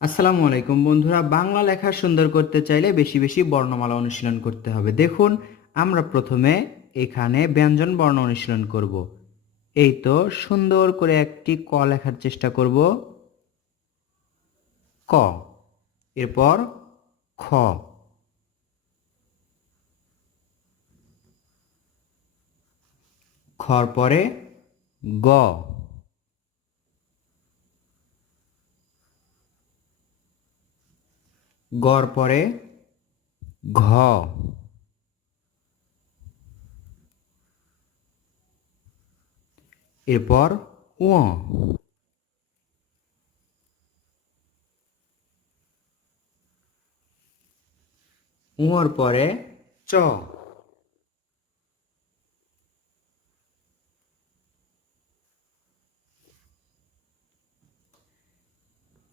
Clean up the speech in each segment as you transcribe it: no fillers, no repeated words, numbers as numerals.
আসসালামু আলাইকুম বন্ধুরা, বাংলা লেখা সুন্দর করতে চাইলে বেশি বেশি বর্ণমালা অনুশীলন করতে হবে। দেখুন, আমরা প্রথমে এখানে ব্যঞ্জন বর্ণ অনুশীলন করব। এই তো সুন্দর করে একটি ক লেখার চেষ্টা করব। ক, এরপর খ, খর পরে গ, গর পরে ঘ, এরপর উ, উঁর পরে চ,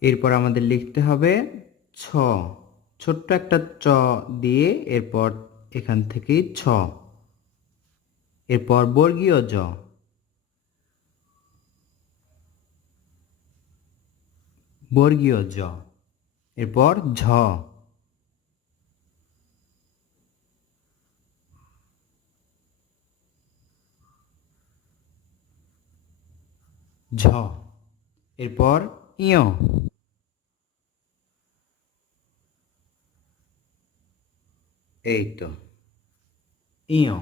এরপর আমাদের লিখতে হবে ছ, ছোট্ট একটা চ দিয়ে এরপর এখান থেকে ছ, এরপর বর্গীয় জ, বর্গীয় জ, এরপর ঝ, ঝ, এরপর ইয়, এই তো ইয়,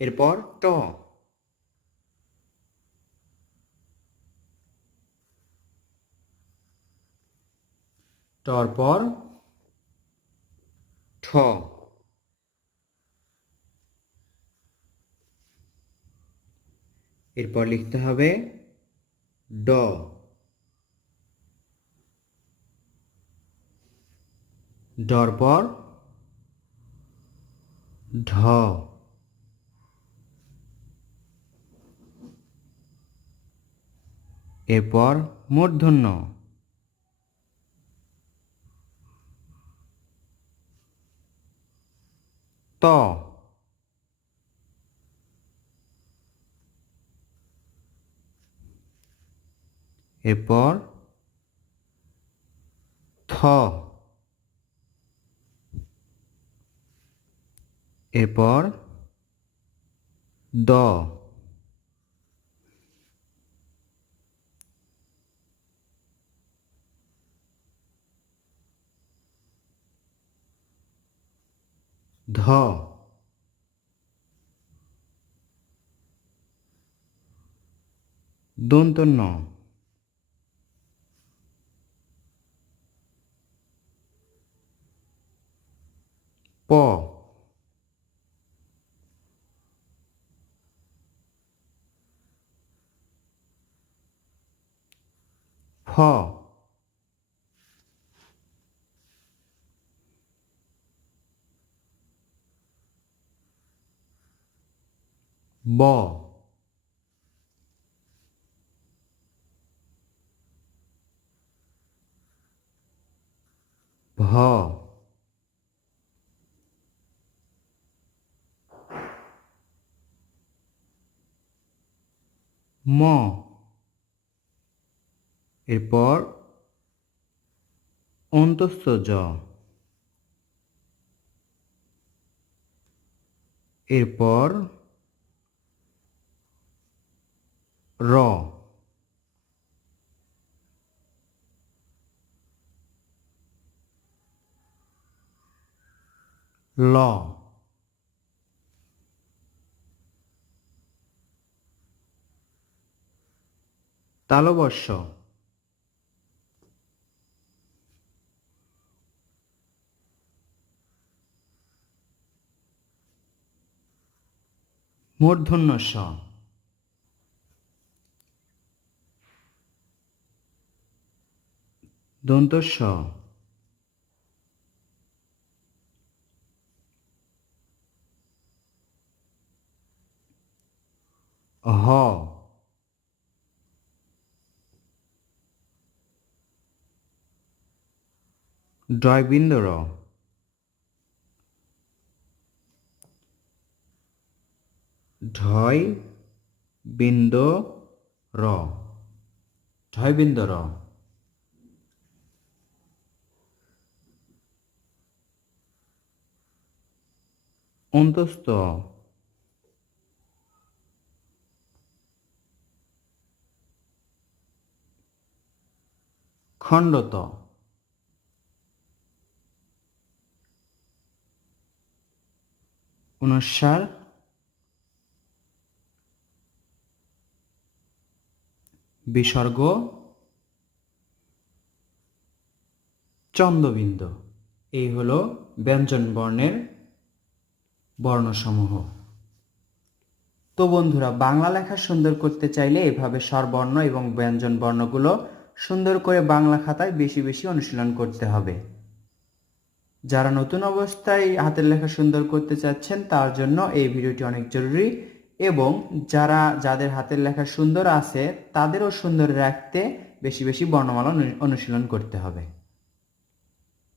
এরপর ট, টর পর ঠ, এরপর লিখতে হবে ড, ডর পর ঢ, এরপর মূর্ধন্য ত, এরপর থ, এরপর দ, ধ, দন্ত ন, প, ফ, ব, ভ, ম, এরপর অন্তস্থ জ, এরপর র, ল, তালবস্য, মূর্ধন্য ষ, দন্ত স, হ, ডয়বিন্দু র, ঢয় বিন্দু র, ঢয় বিন্দু র, অন্তস্থ, খণ্ডত, অনুস্বার, বিসর্গ, চন্দ্রবিন্দু। এই হলো ব্যঞ্জন বর্ণের বর্ণসমূহ। তো বন্ধুরা, বাংলা লেখা সুন্দর করতে চাইলে এভাবে স্বরবর্ণ এবং ব্যঞ্জন বর্ণগুলো সুন্দর করে বাংলা খাতায় বেশি বেশি অনুশীলন করতে হবে। যারা নতুন অবস্থায় হাতের লেখা সুন্দর করতে চাচ্ছেন তার জন্য এই ভিডিওটি অনেক জরুরি, এবং যাদের হাতের লেখা সুন্দর আছে তাদেরও সুন্দর রাখতে বেশি বেশি বর্ণমালা অনুশীলন করতে হবে।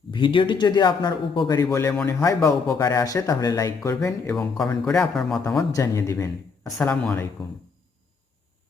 ভিডিওটি যদি আপনার উপকারী বলে মনে হয় বা উপকারে আসে তাহলে লাইক করবেন এবং কমেন্ট করে আপনার মতামত জানিয়ে দিবেন। আসসালামু আলাইকুম।